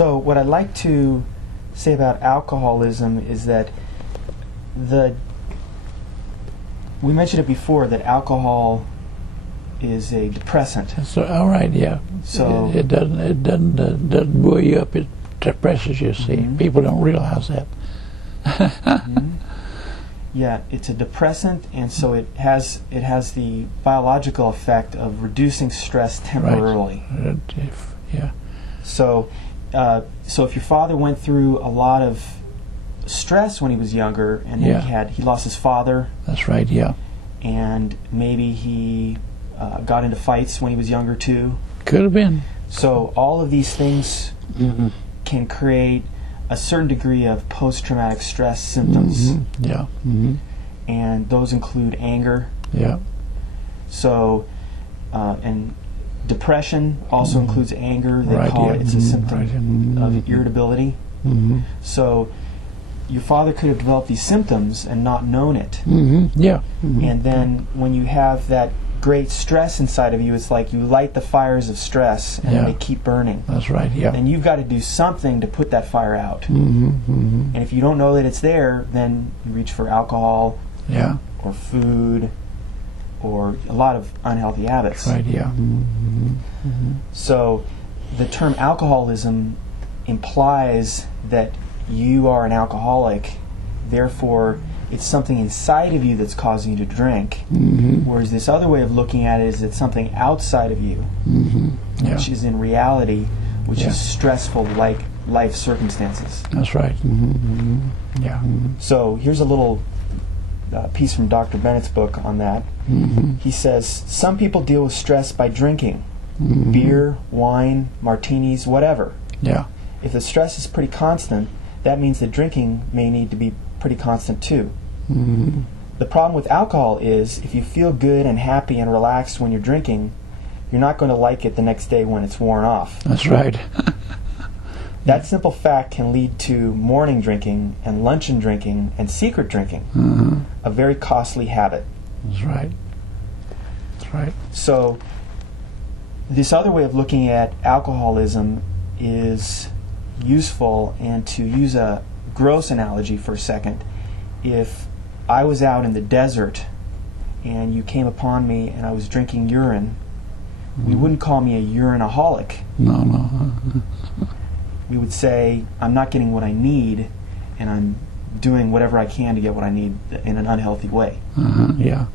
So what I'd like to say about alcoholism is that we mentioned it before, that alcohol is a depressant. So, all right, yeah. So it doesn't buoy you up. It depresses you. See, people don't realize that. Yeah, it's a depressant, and so it has the biological effect of reducing stress temporarily. Right. Yeah. So if your father went through a lot of stress when he was younger, and then he lost his father. That's right. Yeah. And maybe he got into fights when he was younger too. Could have been. So all of these things can create a certain degree of post-traumatic stress symptoms. Yeah. And those include anger. Yeah. So, and depression also includes anger. They call it, it's a symptom of irritability. So your father could have developed these symptoms and not known it. Yeah. And then when you have that great stress inside of you, it's like you light the fires of stress and they keep burning. That's right, yeah. And you've got to do something to put that fire out. And if you don't know that it's there, then you reach for alcohol or food or a lot of unhealthy habits. Right, yeah. So the term alcoholism implies that you are an alcoholic, therefore it's something inside of you that's causing you to drink. Whereas this other way of looking at it is it's something outside of you, which is in reality, which is stressful, like life circumstances. That's right. Yeah. So here's a little piece from Dr. Bennett's book on that. He says, some people deal with stress by drinking, beer, wine, martinis, whatever. Yeah. If the stress is pretty constant, that means that drinking may need to be pretty constant too. The problem with alcohol is if you feel good and happy and relaxed when you're drinking, you're not going to like it the next day when it's worn off. That's right. That simple fact can lead to morning drinking and luncheon drinking and secret drinking, a very costly habit. That's right. That's right. So this other way of looking at alcoholism is useful, and to use a gross analogy for a second, if I was out in the desert and you came upon me and I was drinking urine, we wouldn't call me a urinaholic. No. We would say, I'm not getting what I need, and I'm doing whatever I can to get what I need in an unhealthy way. Yeah.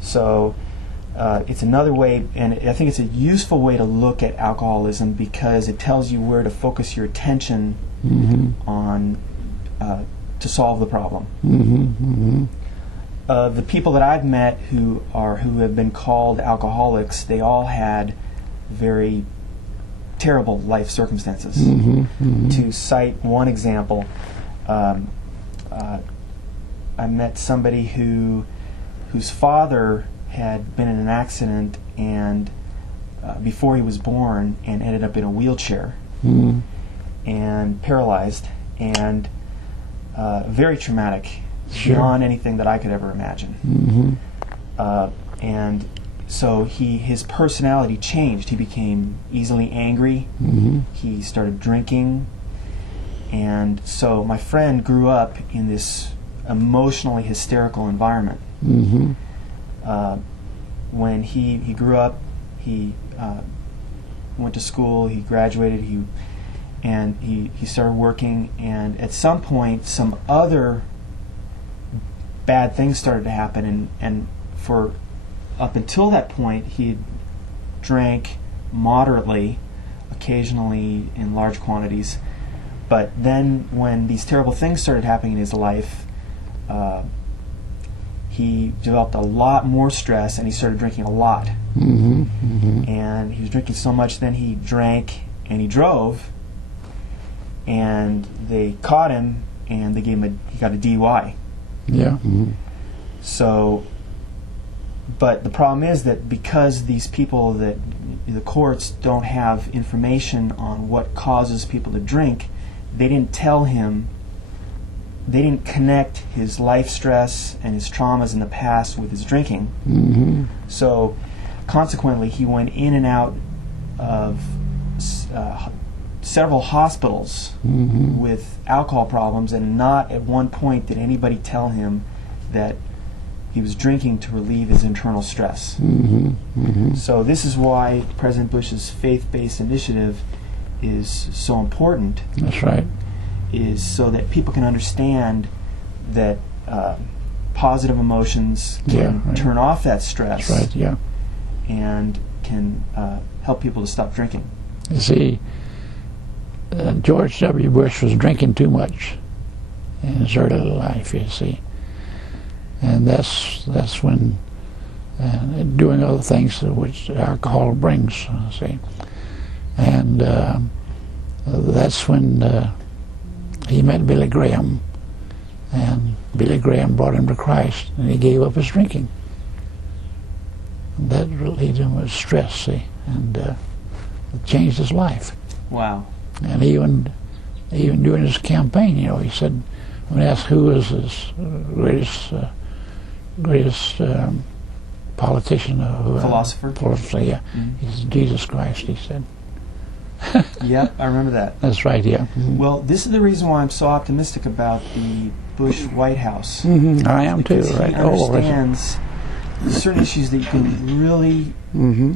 So it's another way, and I think it's a useful way to look at alcoholism because it tells you where to focus your attention on to solve the problem. The people that I've met who have been called alcoholics, they all had very terrible life circumstances. To cite one example, I met somebody whose father had been in an accident and before he was born, and ended up in a wheelchair and paralyzed, and very traumatic, beyond anything that I could ever imagine. And so his personality changed. He became easily angry. He started drinking. And so my friend grew up in this emotionally hysterical environment. When he grew up, he went to school, he graduated, he started working, and at some point some other bad things started to happen, and for up until that point he drank moderately, occasionally in large quantities, but then when these terrible things started happening in his life, he developed a lot more stress and he started drinking a lot. And he was drinking so much, then he drank and he drove, and they caught him and they gave him he got a DUI. Yeah. So, but the problem is that because these people, that the courts don't have information on what causes people to drink, they didn't tell him, they didn't connect his life stress and his traumas in the past with his drinking. So consequently he went in and out of several hospitals with alcohol problems, and not at one point did anybody tell him that he was drinking to relieve his internal stress. So this is why President Bush's faith-based initiative is so important. That's right. Is so that people can understand that positive emotions can turn off that stress. That's right, yeah. And can help people to stop drinking. You see, George W. Bush was drinking too much in his early life, you see. And that's when doing other things which alcohol brings, see. And that's when he met Billy Graham, and Billy Graham brought him to Christ, and he gave up his drinking. And that relieved him of stress, see, and it changed his life. Wow. And even during his campaign, you know, he said, when asked who was his greatest politician, philosopher, yeah, he's Jesus Christ, he said. Yep, I remember that. That's right, yeah. Well, this is the reason why I'm so optimistic about the Bush White House. I am too, right? He understands certain issues that you can really,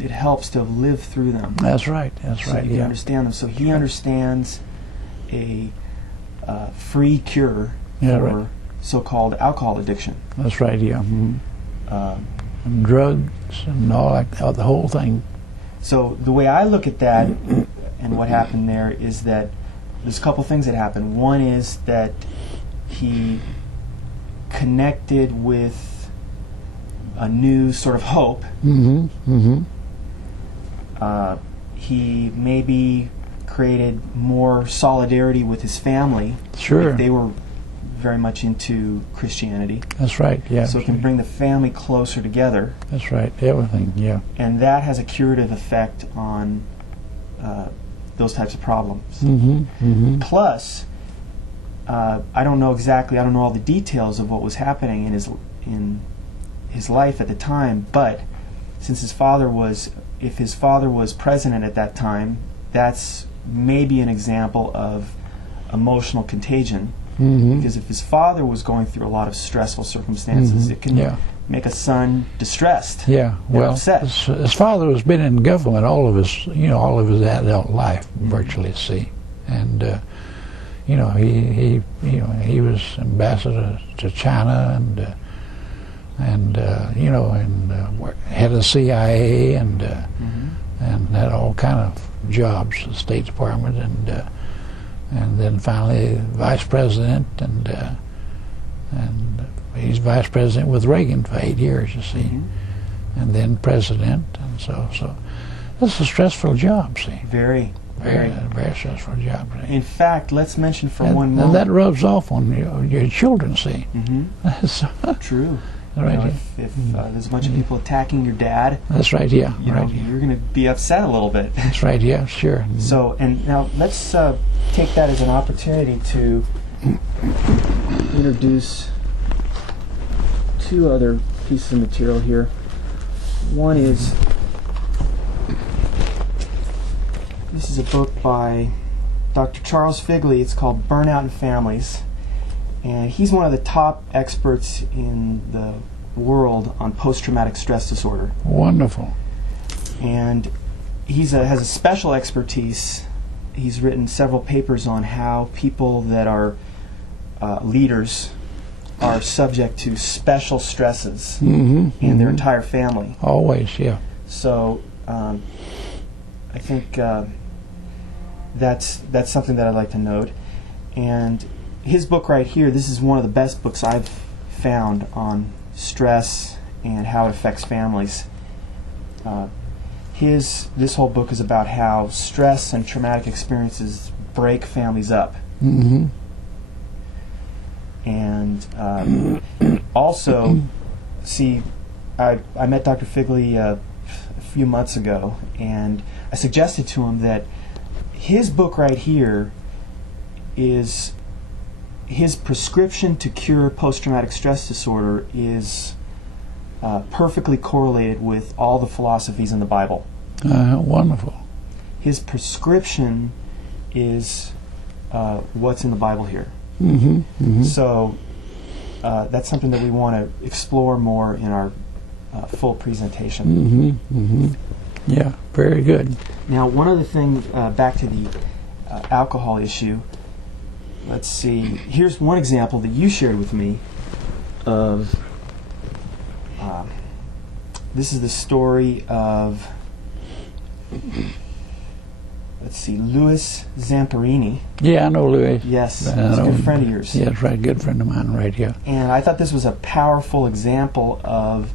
it helps to live through them. That's right, So you can understand them. So he understands a free cure for so-called alcohol addiction. That's right, yeah. And drugs and all that, the whole thing. So the way I look at that and what happened there is that there's a couple things that happened. One is that he connected with a new sort of hope. He maybe created more solidarity with his family. Sure. If they were very much into Christianity. That's right, yeah. So it can bring the family closer together. That's right, everything, yeah. And that has a curative effect on those types of problems. Plus, I don't know all the details of what was happening in his life at the time, but since if his father was president at that time, that's maybe an example of emotional contagion. Because if his father was going through a lot of stressful circumstances, it can make a son distressed. Yeah, well, upset. His father has been in government all of his adult life, virtually. See, and he was ambassador to China and head of CIA and had all kind of jobs, the State Department and then finally vice president, and he's vice president with Reagan for 8 years, you see, and then president, and so it's a stressful job, see. Very stressful job. See? In fact, let's mention for one moment. And that rubs off on your children, see. True. Right. If there's a bunch of people attacking your dad, that's right. Yeah, you're going to be upset a little bit. That's right. Yeah, sure. So, and now let's take that as an opportunity to introduce two other pieces of material here. One is this is a book by Dr. Charles Figley. It's called Burnout in Families. And he's one of the top experts in the world on post-traumatic stress disorder. Wonderful. And he has a special expertise. He's written several papers on how people that are leaders are subject to special stresses in their entire family. Always, yeah. So I think that's something that I'd like to note. And his book right here, this is one of the best books I've found on stress and how it affects families. This whole book is about how stress and traumatic experiences break families up. And also, see, I met Dr. Figley a few months ago, and I suggested to him that his book right here is his prescription to cure post-traumatic stress disorder is perfectly correlated with all the philosophies in the Bible. Wonderful. His prescription is what's in the Bible here. Mm-hmm. Mm-hmm. So that's something that we want to explore more in our full presentation. Mm-hmm. Mm-hmm. Yeah, very good. Now, one other thing, back to the alcohol issue. Let's see. Here's one example that you shared with me of. This is the story of. Let's see, Louis Zamperini. Yeah, I know Louis. Yes, he's a good friend of yours. Yeah, that's right, good friend of mine, right here. And I thought this was a powerful example of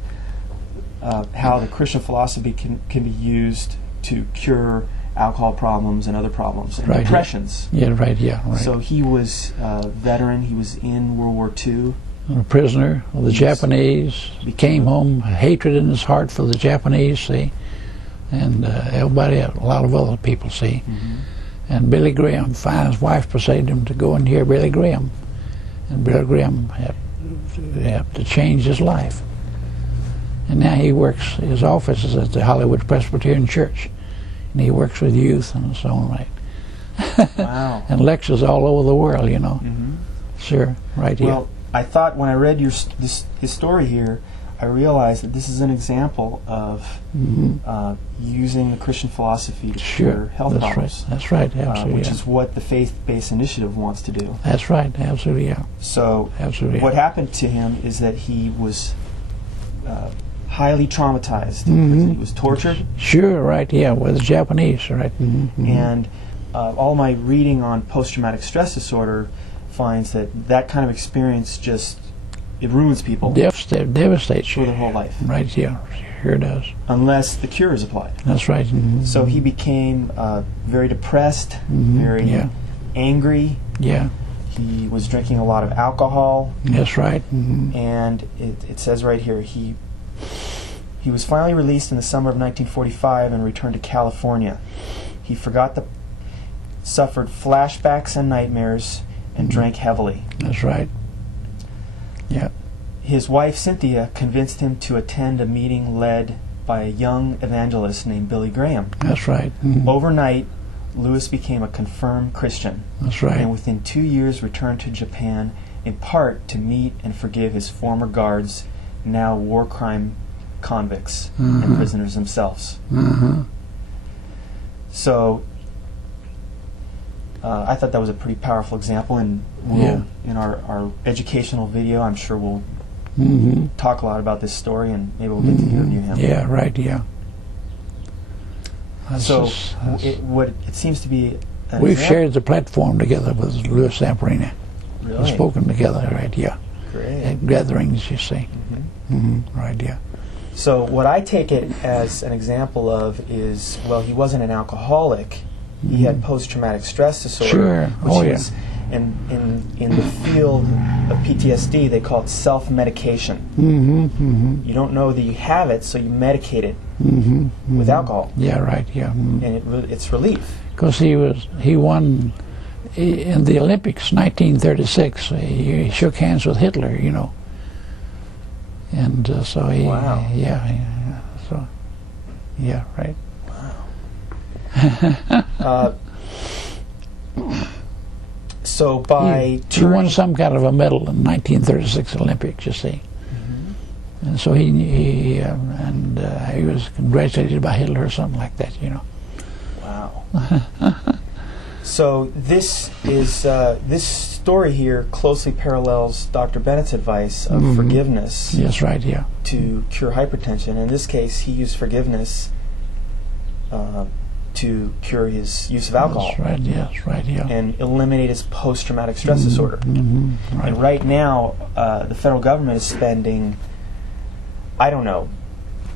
how the Christian philosophy can be used to cure alcohol problems and other problems, and right, depressions. Yeah, right, yeah. Right. So he was a veteran. He was in World War II. A prisoner of the Japanese. He came home, hatred in his heart for the Japanese, see, and everybody, a lot of other people, see. Mm-hmm. And Billy Graham, his wife persuaded him to go and hear Billy Graham. And Billy Graham had to change his life. And now he works, his office is at the Hollywood Presbyterian Church. And he works with youth and so on, right? Wow. And lectures all over the world, you know. Mm-hmm. Sure, right here. Well, I thought when I read his story here, I realized that this is an example of using the Christian philosophy to cure health problems. Right. That's right, absolutely. Which is what the Faith-Based Initiative wants to do. That's right, absolutely, yeah. So absolutely, what happened to him is that he was highly traumatized. He was tortured. Sure, right, yeah, with the Japanese, right. Mm-hmm. And all my reading on post-traumatic stress disorder finds that kind of experience it ruins people. Devastates for their whole life. Right, yeah, sure does. Unless the cure is applied. That's right. Mm-hmm. So he became very depressed, very angry. Yeah. He was drinking a lot of alcohol. That's right. Mm-hmm. And it says right here, he was finally released in the summer of 1945 and returned to California. He suffered flashbacks and nightmares and drank heavily. That's right. Yeah. His wife, Cynthia, convinced him to attend a meeting led by a young evangelist named Billy Graham. That's right. Mm-hmm. Overnight, Louis became a confirmed Christian. That's right. And within 2 years returned to Japan, in part to meet and forgive his former guards, now war crime convicts and prisoners themselves. So I thought that was a pretty powerful example, and in our educational video, I'm sure we'll talk a lot about this story, and maybe we'll get to interview him. Yeah, right, yeah. It seems to be we've shared the platform together with Louis Zamperini. Really? We've spoken together, right, yeah. Great. At gatherings, you see. Right, yeah. So what I take it as an example of is, well, he wasn't an alcoholic. He had post-traumatic stress disorder, which is, in the field of PTSD, they call it self-medication. You don't know that you have it, so you medicate it with alcohol. Yeah, right, yeah. And it's relief. Because he won in the Olympics, 1936. He shook hands with Hitler, you know. And so he, right. So by he won some kind of a medal in 1936 Olympics, you see. And so he was congratulated by Hitler or something like that, you know. Wow. So this story here closely parallels Dr. Bennett's advice of forgiveness. Yes, right, yeah. To cure hypertension. In this case, he used forgiveness to cure his use of alcohol. That's right, yes, right, yeah. And eliminate his post-traumatic stress disorder. Right. And right now, the federal government is spending, I don't know,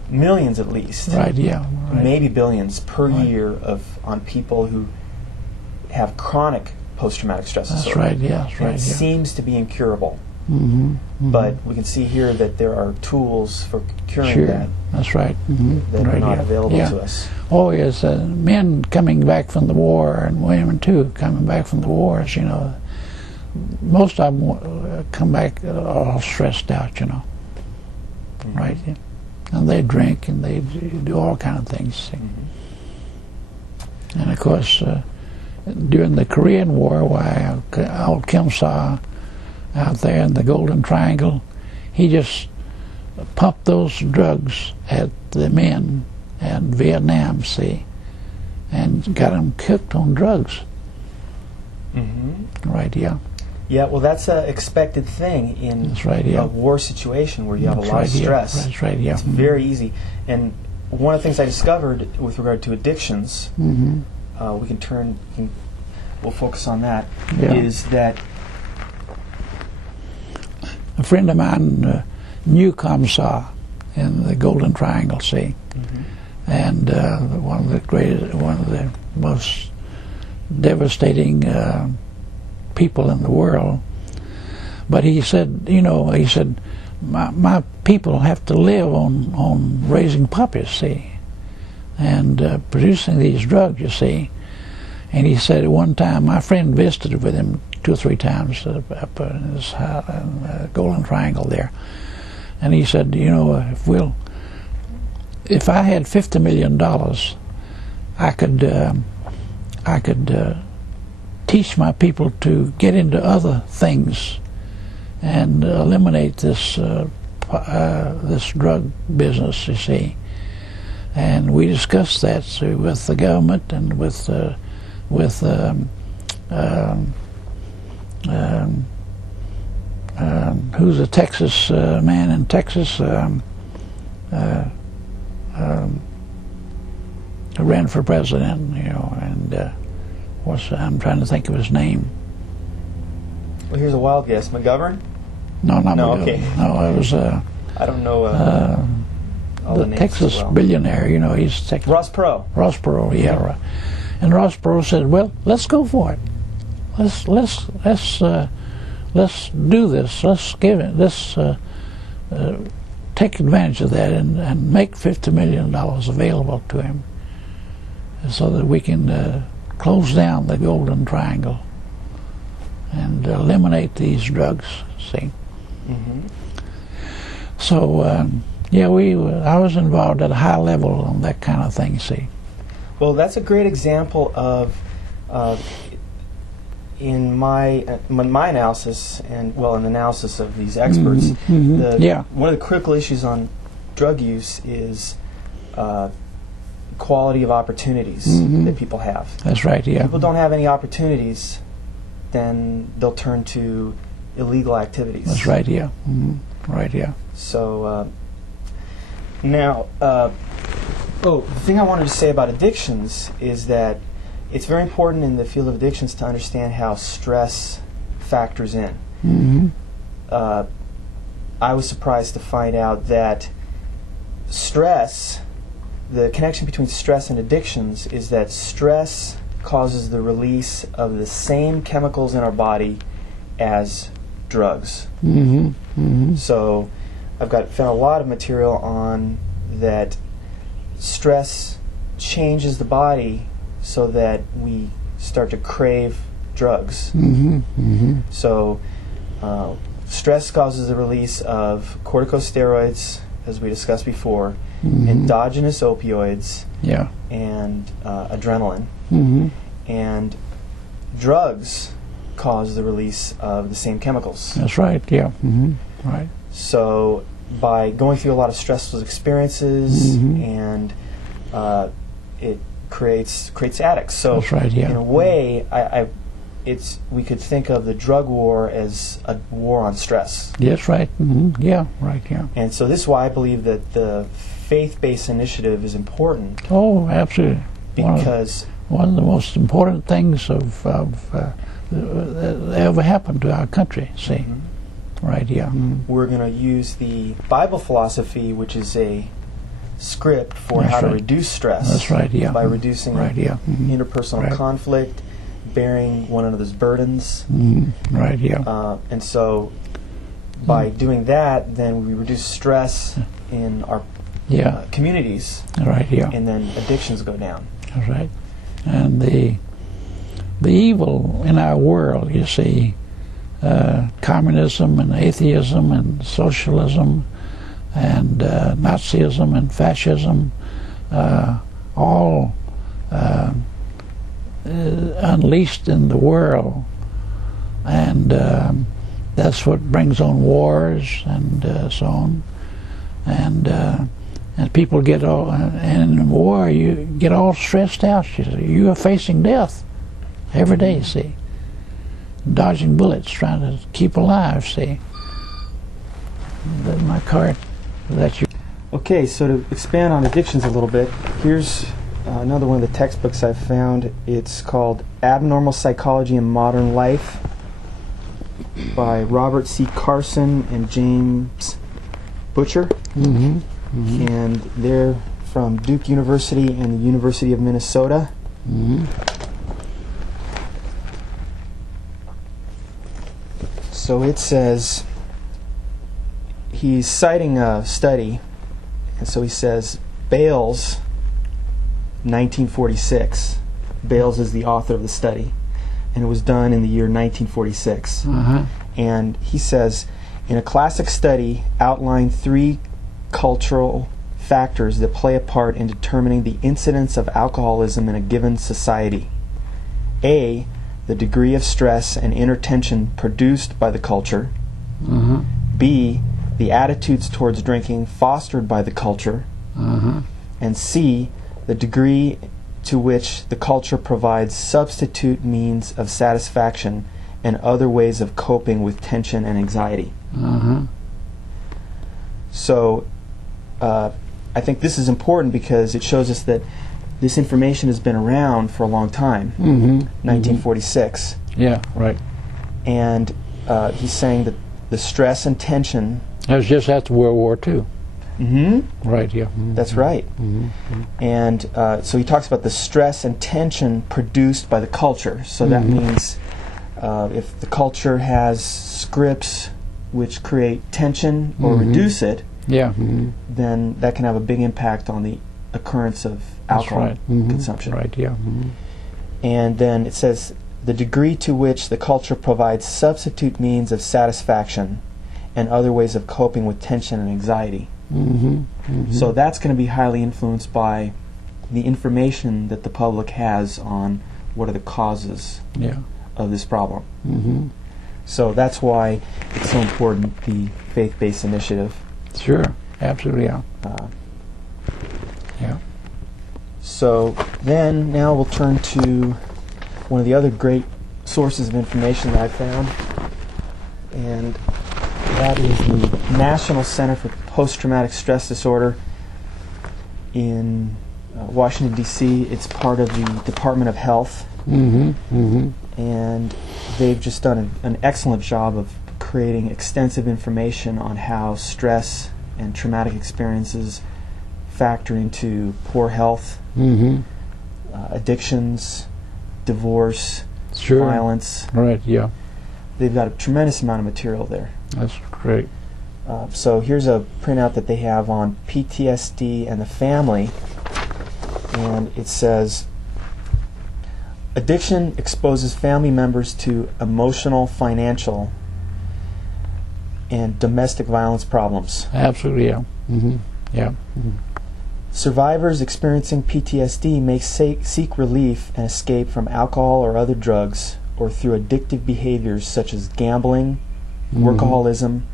millions at least. Right, yeah. Right. Maybe billions per year on people who have chronic post-traumatic stress disorder. That's right, yeah. That's right, and it seems to be incurable. But we can see here that there are tools for curing that. That's right. That are not available to us. Oh, yes. Men coming back from the war, and women too, coming back from the wars, you know. Most of them come back all stressed out, you know. Right? Yeah. And they drink and they do all kind of things. And of course, during the Korean War, why old Kim Saw out there in the Golden Triangle, he just pumped those drugs at the men in Vietnam, see, and got them cooked on drugs. Mm-hmm. Right, yeah. Yeah, well, that's an expected thing in That's right, yeah. a war situation where you have That's a lot right, of stress. Yeah. That's right, yeah. It's very easy. And one of the things I discovered with regard to addictions, we'll focus on that, Yeah. is that A friend of mine knew Kamsa in the Golden Triangle, see, and one of the most devastating people in the world. But he said, my people have to live on raising puppies, see, and producing these drugs, you see. And he said at one time, my friend visited with him 2 or 3 times up in his house in the Golden Triangle there. And he said, if I had $50 million, I could teach my people to get into other things and eliminate this this drug business, you see. And we discussed that with the government and with who's a Texas man in Texas who ran for president, and I'm trying to think of his name. well, here's a wild guess. McGovern? No, not No, McGovern. okay. No, it was I don't know all the names Texas as well. billionaire. He's Texas. Ross Perot. Ross Perot, yeah, right. And Ross Perot said, "Well, let's go for it. Let's do this. Let's give it. Let's take advantage of that and make $50 million available to him, so that we can close down the Golden Triangle and eliminate these drugs." See. Mm-hmm. So I was involved at a high level on that kind of thing. See. Well, that's a great example of, in my analysis, and well, in the analysis of these experts, one of the critical issues on drug use is quality of opportunities that people have. That's right. Yeah. If people don't have any opportunities, then they'll turn to illegal activities. That's right. Yeah. Right. Yeah. So now. The thing I wanted to say about addictions is that it's very important in the field of addictions to understand how stress factors in. Mm-hmm. I was surprised to find out that the connection between stress and addictions is that stress causes the release of the same chemicals in our body as drugs. Mm-hmm. Mm-hmm. So I've found a lot of material on that. Stress changes the body so that we start to crave drugs. Mm-hmm. Mm-hmm. So stress causes the release of corticosteroids, as we discussed before, endogenous opioids, and adrenaline. Mm-hmm. And drugs cause the release of the same chemicals. That's right. Yeah. Mm-hmm. Right. So by going through a lot of stressful experiences, and it creates addicts. So that's right, yeah. In a way, we could think of the drug war as a war on stress. Yes, right. Mm-hmm. Yeah, right. Yeah. And so this is why I believe that the faith-based initiative is important. Oh, absolutely. Because one of the most important things that ever happened to our country. See. Right, yeah. We're going to use the Bible philosophy, which is a script for how to reduce stress. That's right, yeah. By reducing interpersonal conflict, bearing one another's burdens. Right, yeah. And so by doing that, then we reduce stress in our communities. Right, yeah. And then addictions go down. That's right. And the evil in our world, you see, communism and atheism and socialism and Nazism and fascism, all unleashed in the world, and that's what brings on wars and so on. And people get all, and in war you get all stressed out. You are facing death every day, see, dodging bullets, trying to keep alive, see. My card that you. Okay, so to expand on addictions a little bit, here's another one of the textbooks I've found. It's called Abnormal Psychology in Modern Life by Robert C. Carson and James Butcher. Mm-hmm. Mm-hmm. And they're from Duke University and the University of Minnesota. Mm-hmm. So it says, he's citing a study, and so he says, Bales, 1946. Bales is the author of the study, and it was done in the year 1946. Uh-huh. And he says, in a classic study, outlined 3 cultural factors that play a part in determining the incidence of alcoholism in a given society. A, the degree of stress and inner tension produced by the culture. Uh-huh. B, the attitudes towards drinking fostered by the culture. Uh-huh. And C, the degree to which the culture provides substitute means of satisfaction and other ways of coping with tension and anxiety. Uh-huh. So I think this is important because it shows us that this information has been around for a long time, Mm-hmm. 1946. Yeah, right. And he's saying that the stress and tension... That was just after World War II. Mm-hmm. Right, yeah. Mm-hmm. That's right. Mm-hmm. And so he talks about the stress and tension produced by the culture. So that means if the culture has scripts which create tension or reduce it, yeah. then that can have a big impact on the occurrence of alcohol That's right. consumption. Right, yeah. And then it says the degree to which the culture provides substitute means of satisfaction and other ways of coping with tension and anxiety. So that's going to be highly influenced by the information that the public has on what are the causes of this problem. So that's why it's so important, the faith-based initiative. Sure, absolutely, yeah. Yeah. So then, now we'll turn to one of the other great sources of information that I found, and that is the National Center for Post-Traumatic Stress Disorder in Washington, D.C. It's part of the Department of Health, and they've just done an excellent job of creating extensive information on how stress and traumatic experiences factor into poor health, addictions, divorce, violence. Right, yeah. They've got a tremendous amount of material there. That's great. So here's a printout that they have on PTSD and the family, and it says, addiction exposes family members to emotional, financial, and domestic violence problems. Absolutely, yeah. Yeah. Survivors experiencing PTSD may seek relief and escape from alcohol or other drugs, or through addictive behaviors such as gambling, workaholism,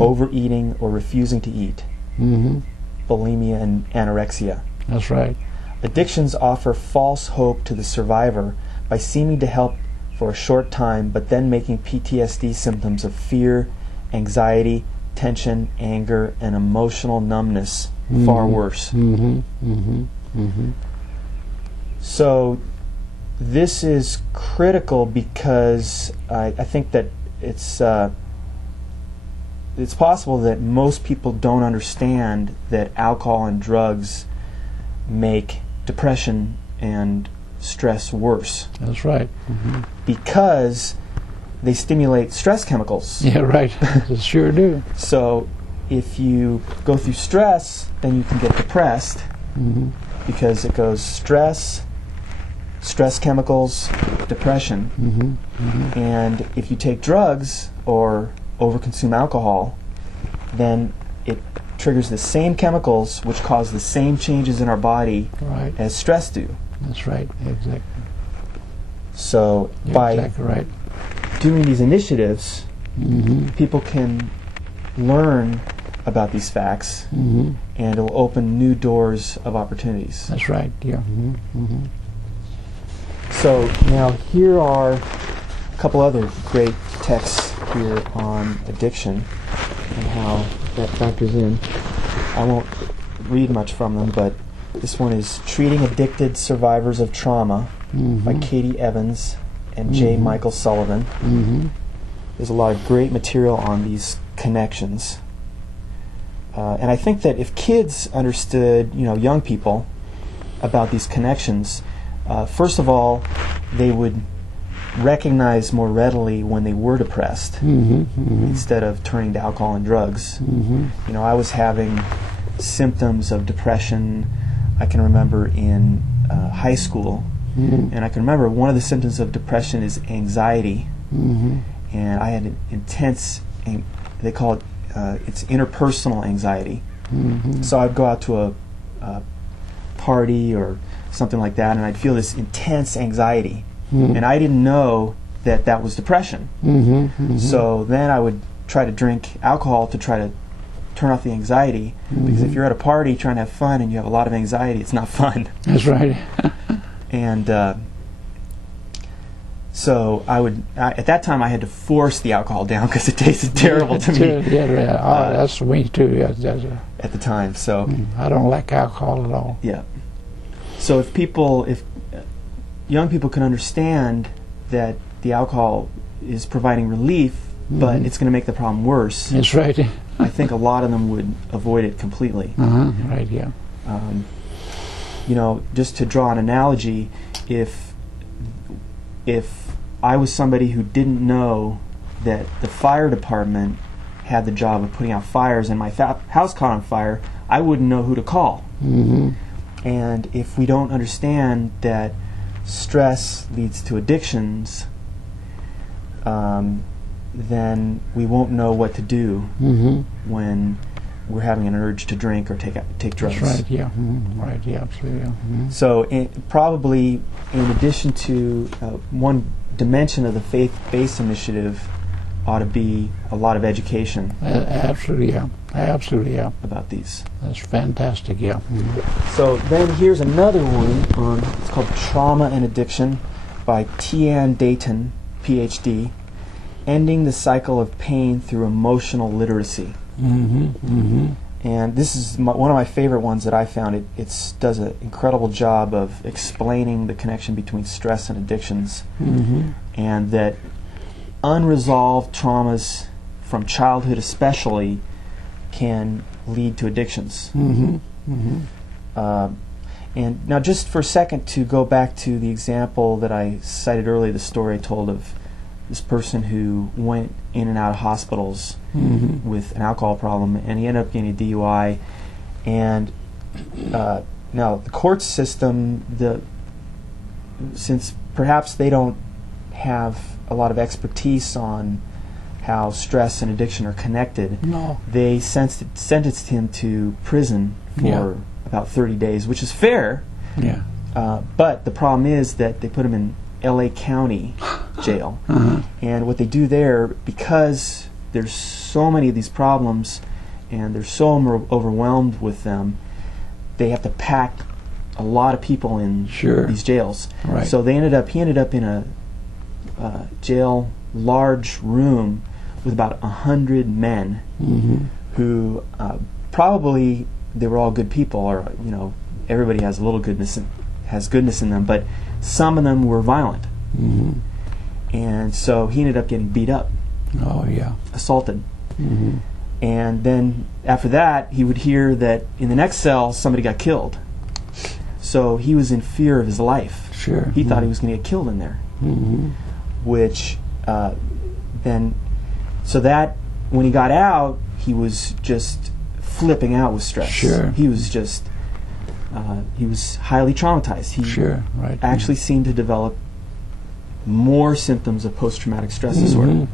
overeating, or refusing to eat, bulimia and anorexia. That's right. Addictions offer false hope to the survivor by seeming to help for a short time, but then making PTSD symptoms of fear, anxiety, tension, anger, and emotional numbness far worse. So this is critical because I think that it's possible that most people don't understand that alcohol and drugs make depression and stress worse. That's right. Because they stimulate stress chemicals. Yeah, right. They sure do. So if you go through stress, then you can get depressed because it goes stress chemicals, depression. And if you take drugs or overconsume alcohol, then it triggers the same chemicals which cause the same changes in our body as stress do. That's right, exactly. So You're by exactly right. doing these initiatives, people can learn about these facts, and it will open new doors of opportunities. That's right. Yeah. So now here are a couple other great texts here on addiction and how that factors in. I won't read much from them, but this one is Treating Addicted Survivors of Trauma by Katie Evans and J. Michael Sullivan. There's a lot of great material on these connections. And I think that if kids understood, young people, about these connections, first of all, they would recognize more readily when they were depressed instead of turning to alcohol and drugs. I was having symptoms of depression, I can remember, in high school. And I can remember one of the symptoms of depression is anxiety. And I had an intense, they call it, it's interpersonal anxiety. So I'd go out to a party or something like that, and I'd feel this intense anxiety. And I didn't know that that was depression. So then I would try to drink alcohol to try to turn off the anxiety, because if you're at a party trying to have fun and you have a lot of anxiety, it's not fun. That's right. And so at that time I had to force the alcohol down because it tasted terrible to me. Yeah. That's me too. Yeah, at the time. So I don't like alcohol at all. Yeah. So if young people can understand that the alcohol is providing relief, but it's going to make the problem worse, That's right. I think a lot of them would avoid it completely. Right. Yeah. Just to draw an analogy, if I was somebody who didn't know that the fire department had the job of putting out fires and my house caught on fire, I wouldn't know who to call. And if we don't understand that stress leads to addictions, then we won't know what to do when we're having an urge to drink or take drugs. That's right. Yeah. Right. Yeah. Absolutely. Yeah. So probably in addition to one dimension of the faith-based initiative ought to be a lot of education. Absolutely. Yeah. Absolutely. Yeah. About these. That's fantastic. Yeah. So then here's another one. It's called Trauma and Addiction by Tian Dayton, PhD. Ending the Cycle of Pain Through Emotional Literacy. And this is one of my favorite ones that I found. It does an incredible job of explaining the connection between stress and addictions, and that unresolved traumas from childhood especially can lead to addictions. And now just for a second to go back to the example that I cited earlier, the story I told of this person who went in and out of hospitals with an alcohol problem, and he ended up getting a DUI. And now the court system, since perhaps they don't have a lot of expertise on how stress and addiction are connected, they sentenced him to prison for about 30 days, which is fair. But the problem is that they put him in LA County jail. And what they do there, because there's so many of these problems and they're so overwhelmed with them, they have to pack a lot of people in these jails. So he ended up in a jail, large room with about 100 men who probably they were all good people, or everybody has a little goodness in them, but some of them were violent. And so he ended up getting beat up, assaulted. And then after that, he would hear that in the next cell somebody got killed. So he was in fear of his life. He thought he was going to get killed in there. Which then, so that when he got out, he was just flipping out with stress. He was just he was highly traumatized. He actually seemed to develop more symptoms of post-traumatic stress disorder.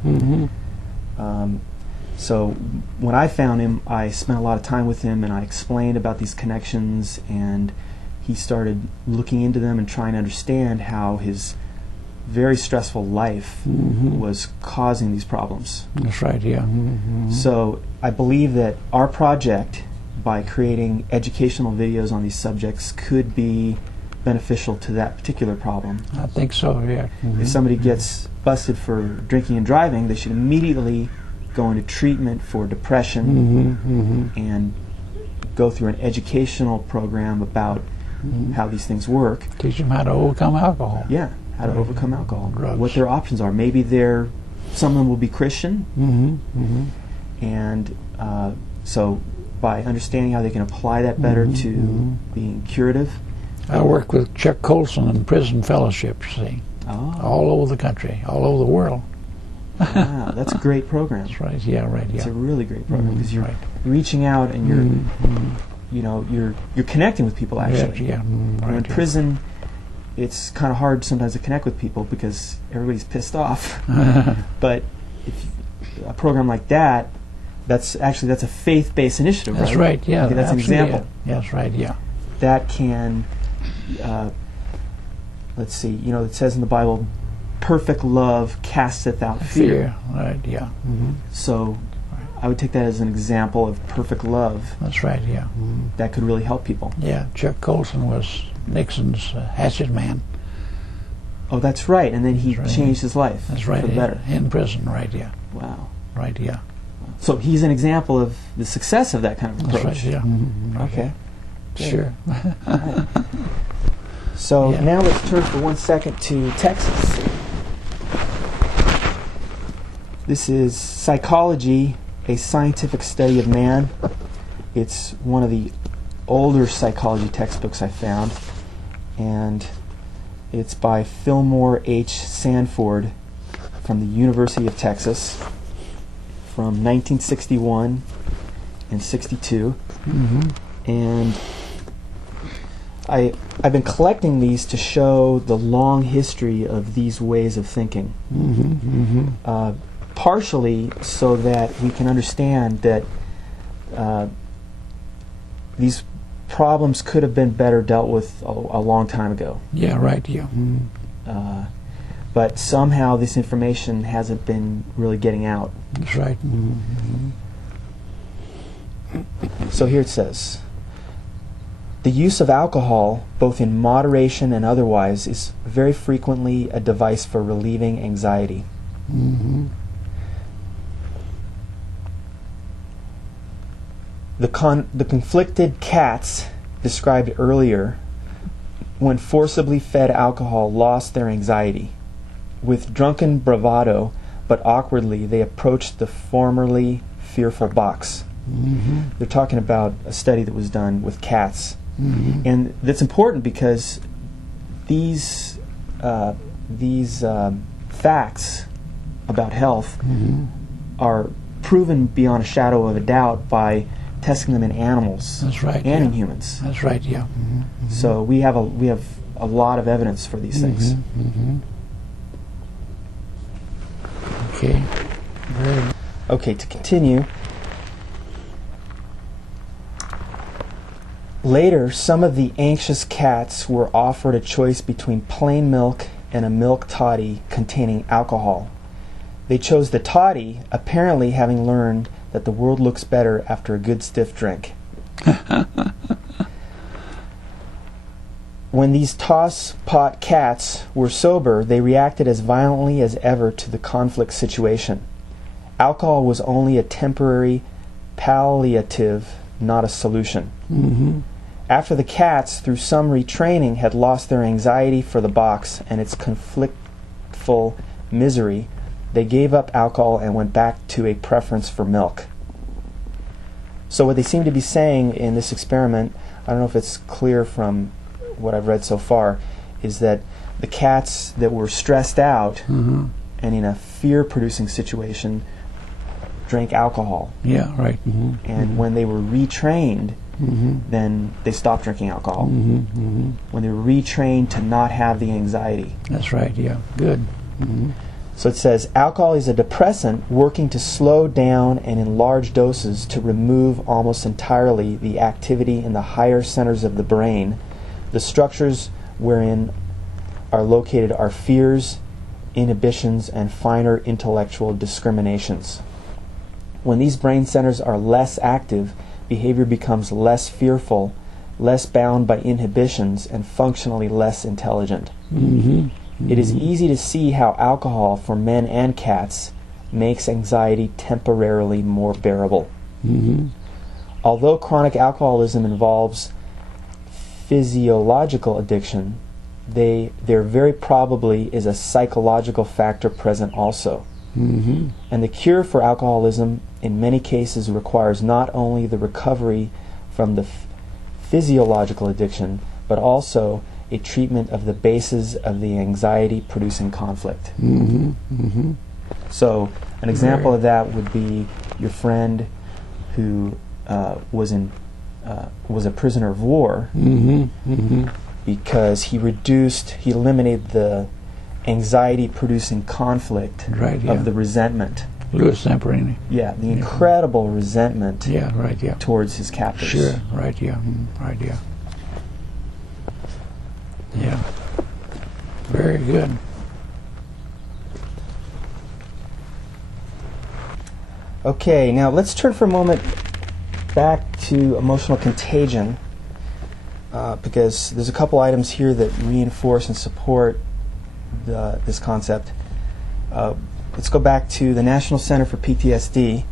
So when I found him, I spent a lot of time with him, and I explained about these connections, and he started looking into them and trying to understand how his very stressful life was causing these problems. That's right, yeah. So I believe that our project, by creating educational videos on these subjects, could be beneficial to that particular problem. I think so, yeah. If somebody gets busted for drinking and driving, they should immediately go into treatment for depression and go through an educational program about how these things work. Teach them how to overcome alcohol. Yeah, how to overcome alcohol. Drugs. What their options are. Maybe some of them will be Christian, and so by understanding how they can apply that better to being curative. I work with Chuck Colson in prison fellowship, see, all over the country, all over the world. Wow, that's a great program. That's right, yeah, right, yeah. It's a really great program because you're reaching out and you're connecting with people actually. Yeah, right, In prison, it's kind of hard sometimes to connect with people because everybody's pissed off. But if a program like that, that's a faith-based initiative, right? That's right, yeah. Okay, that's an example. Yeah. That's right, yeah. That can, let's see, it says in the Bible, perfect love casteth out fear. Right, yeah. So I would take that as an example of perfect love. That's right, yeah. That could really help people. Yeah, Chuck Colson was Nixon's hatchet man. Oh, that's right. And then he changed his life That's right, for the better. In prison, right, yeah. Wow. Right, yeah. So he's an example of the success of that kind of approach. That's right, yeah. Right, Okay. yeah. Sure. Right. So now let's turn for 1 second to Texas. This is Psychology, a Scientific Study of Man. It's one of the older psychology textbooks I found, and it's by Fillmore H. Sanford from the University of Texas from 1961 and 62. And I've been collecting these to show the long history of these ways of thinking. Partially so that we can understand that these problems could have been better dealt with a long time ago. Yeah, right, yeah. But somehow this information hasn't been really getting out. That's right. So here it says, the use of alcohol, both in moderation and otherwise, is very frequently a device for relieving anxiety. The conflicted cats described earlier, when forcibly fed alcohol, lost their anxiety. With drunken bravado, but awkwardly, they approached the formerly fearful box. They're talking about a study that was done with cats. And that's important because these facts about health are proven beyond a shadow of a doubt by testing them in animals. That's right, and in humans. That's right, yeah. So we have a lot of evidence for these things. Okay. Okay, to continue. Later, some of the anxious cats were offered a choice between plain milk and a milk toddy containing alcohol. They chose the toddy, apparently having learned that the world looks better after a good stiff drink. When these toss-pot cats were sober, they reacted as violently as ever to the conflict situation. Alcohol was only a temporary palliative, not a solution. After the cats, through some retraining, had lost their anxiety for the box and its conflictful misery, they gave up alcohol and went back to a preference for milk. So what they seem to be saying in this experiment, I don't know if it's clear from what I've read so far, is that the cats that were stressed out and in a fear-producing situation drank alcohol. Yeah, right. And when they were retrained, then they stopped drinking alcohol. When they were retrained to not have the anxiety. That's right, yeah. Good. So it says, alcohol is a depressant working to slow down and in large doses to remove almost entirely the activity in the higher centers of the brain. The structures wherein are located are fears, inhibitions, and finer intellectual discriminations. When these brain centers are less active, behavior becomes less fearful, less bound by inhibitions, and functionally less intelligent. It is easy to see how alcohol, for men and cats, makes anxiety temporarily more bearable. Although chronic alcoholism involves physiological addiction, there very probably is a psychological factor present also. And the cure for alcoholism in many cases requires not only the recovery from the physiological addiction, but also a treatment of the basis of the anxiety-producing conflict. So an example of that would be your friend who was a prisoner of war because he eliminated the anxiety-producing conflict of the resentment. Louis Zamperini. Yeah, the incredible resentment Yeah. towards his captors. Sure, Yeah. Very good. Okay, now let's turn for a moment back to emotional contagion, because there's a couple items here that reinforce and support this concept. Let's go back to the National Center for PTSD.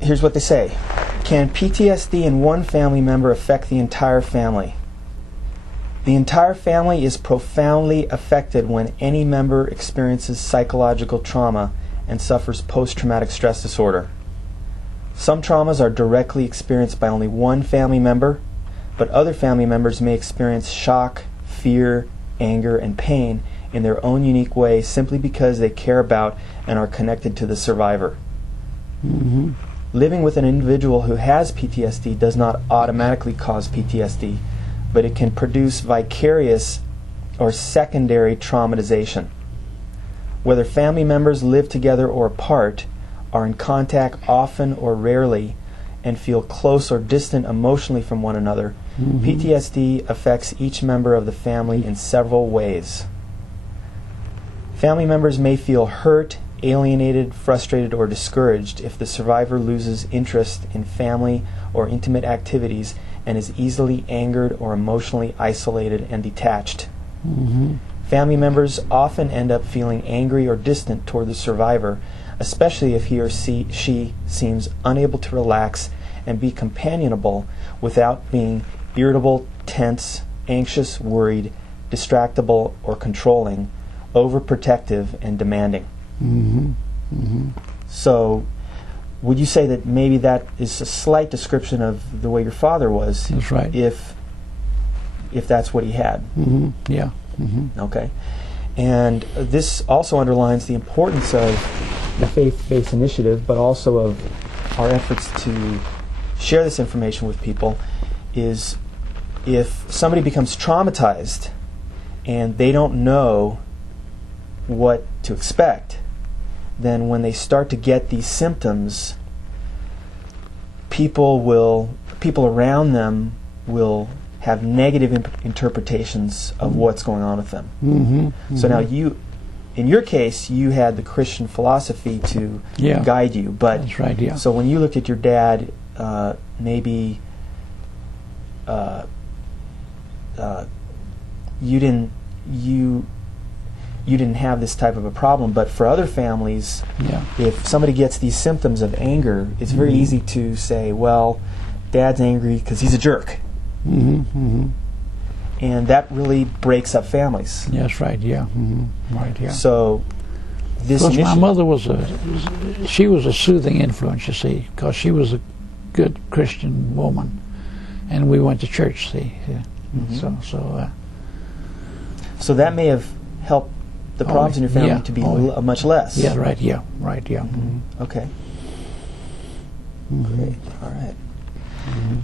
Here's what they say. Can PTSD in one family member affect the entire family? The entire family is profoundly affected when any member experiences psychological trauma and suffers post-traumatic stress disorder. Some traumas are directly experienced by only one family member, but other family members may experience shock, fear, anger, and pain in their own unique way simply because they care about and are connected to the survivor. Living with an individual who has PTSD does not automatically cause PTSD, but it can produce vicarious or secondary traumatization. Whether family members live together or apart, are in contact often or rarely, and feel close or distant emotionally from one another, PTSD affects each member of the family in several ways. Family members may feel hurt, alienated, frustrated, or discouraged if the survivor loses interest in family or intimate activities and is easily angered or emotionally isolated and detached. Family members often end up feeling angry or distant toward the survivor, especially if he or she seems unable to relax and be companionable without being irritable, tense, anxious, worried, distractible, or controlling, overprotective, and demanding. So, would you say that maybe that is a slight description of the way your father was? That's right. If that's what he had. Yeah. Okay. And this also underlines the importance of the faith-based initiative, but also of our efforts to share this information with people, is if somebody becomes traumatized and they don't know what to expect, then when they start to get these symptoms, people around them will have negative interpretations of what's going on with them. So now in your case, you had the Christian philosophy to guide you. But that's right, yeah. So when you looked at your dad, maybe you didn't have this type of a problem. But for other families, if somebody gets these symptoms of anger, it's very easy to say, well, Dad's angry because he's a jerk. And that really breaks up families. Yes, right, yeah. Right, yeah. So this my mother was a soothing influence, you see, because she was a good Christian woman, and we went to church, see. So that may have helped the problems in your family to be much less. Yeah, right, yeah. Okay. Great. All right.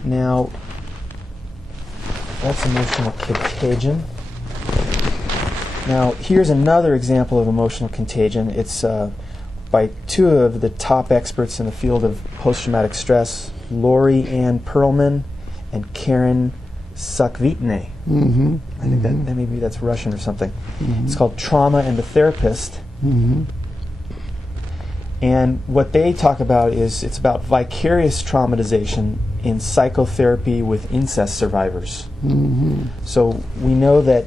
Now, that's emotional contagion. Now, here's another example of emotional contagion. It's by two of the top experts in the field of post-traumatic stress, Lori Ann Perlman and Karen sakvitne. Mm-hmm. I think that maybe that's Russian or something. It's called Trauma and the Therapist. And what they talk about is it's about vicarious traumatization in psychotherapy with incest survivors. So we know that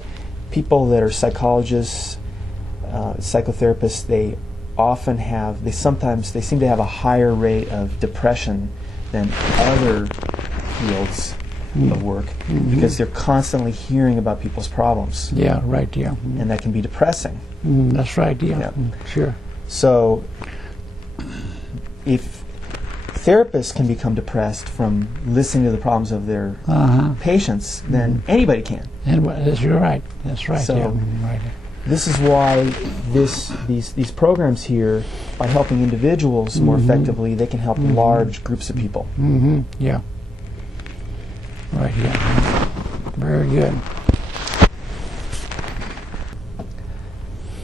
people that are psychologists, psychotherapists, they seem to have a higher rate of depression than other fields of work because they're constantly hearing about people's problems. Yeah, right, yeah. And that can be depressing. That's right, yeah. Yeah. Sure. So if therapists can become depressed from listening to the problems of their patients, then anybody can. And you're right. That's right, So yeah. Right. this is why these programs here, by helping individuals more effectively, they can help large groups of people. Yeah. Right, yeah. Very good.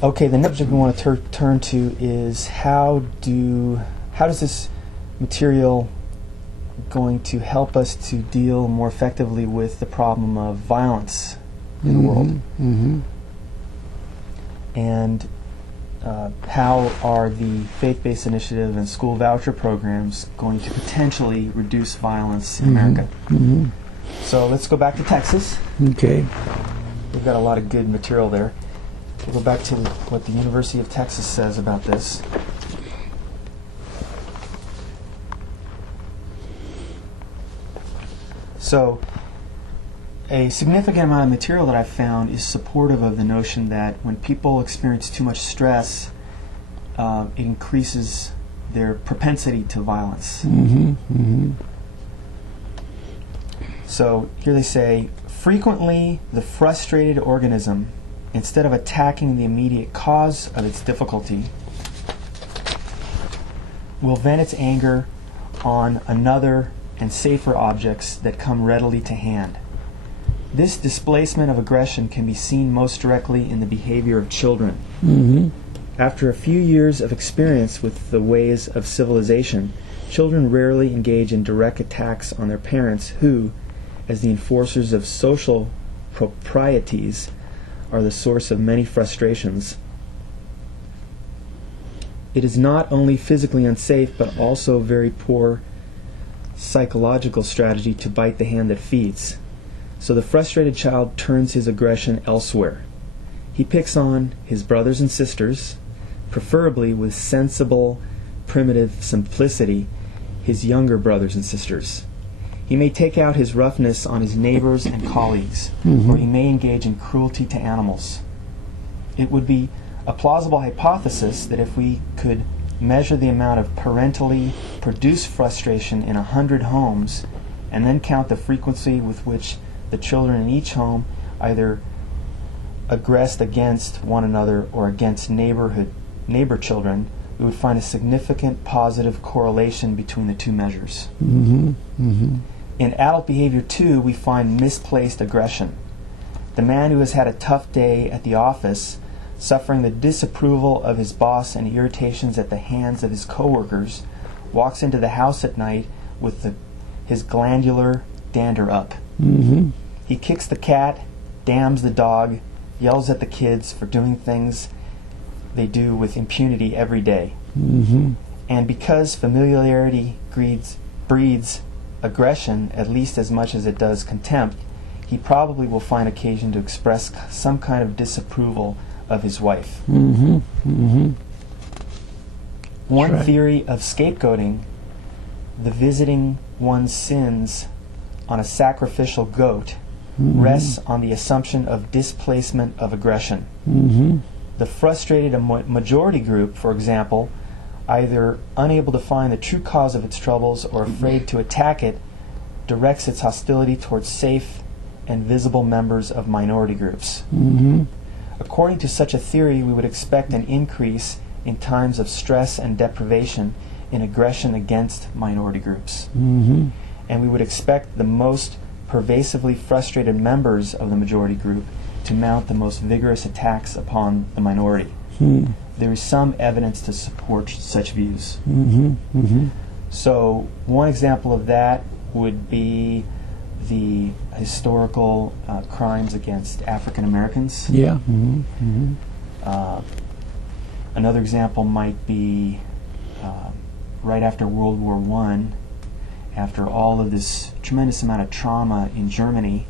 Okay, the next subject we want to turn to is how does this material going to help us to deal more effectively with the problem of violence in the world? And how are the faith-based initiative and school voucher programs going to potentially reduce violence in America? So let's go back to Texas. Okay. We've got a lot of good material there. We'll go back to what the University of Texas says about this. So a significant amount of material that I've found is supportive of the notion that when people experience too much stress, it increases their propensity to violence. So here they say, frequently the frustrated organism, instead of attacking the immediate cause of its difficulty, will vent its anger on another and safer objects that come readily to hand. This displacement of aggression can be seen most directly in the behavior of children. After a few years of experience with the ways of civilization, children rarely engage in direct attacks on their parents who, as the enforcers of social proprieties, are the source of many frustrations. It is not only physically unsafe, but also a very poor psychological strategy to bite the hand that feeds. So the frustrated child turns his aggression elsewhere. He picks on his brothers and sisters, preferably with sensible, primitive simplicity, his younger brothers and sisters. He may take out his roughness on his neighbors and colleagues, or he may engage in cruelty to animals. It would be a plausible hypothesis that if we could measure the amount of parentally produced frustration in 100 homes, and then count the frequency with which the children in each home either aggressed against one another or against neighbor children, we would find a significant positive correlation between the two measures. In adult behavior, too, we find misplaced aggression. The man who has had a tough day at the office, suffering the disapproval of his boss and irritations at the hands of his coworkers, walks into the house at night with his glandular dander up. He kicks the cat, damns the dog, yells at the kids for doing things they do with impunity every day. And because familiarity breeds aggression at least as much as it does contempt, he probably will find occasion to express some kind of disapproval of his wife. One theory of scapegoating, the visiting one's sins on a sacrificial goat, rests on the assumption of displacement of aggression. The frustrated majority group, for example, either unable to find the true cause of its troubles or afraid to attack it, directs its hostility towards safe and visible members of minority groups. According to such a theory, we would expect an increase in times of stress and deprivation in aggression against minority groups. And we would expect the most pervasively frustrated members of the majority group to mount the most vigorous attacks upon the minority. There is some evidence to support such views. So one example of that would be the historical crimes against African Americans. Yeah. Another example might be right after World War I, after all of this tremendous amount of trauma in Germany,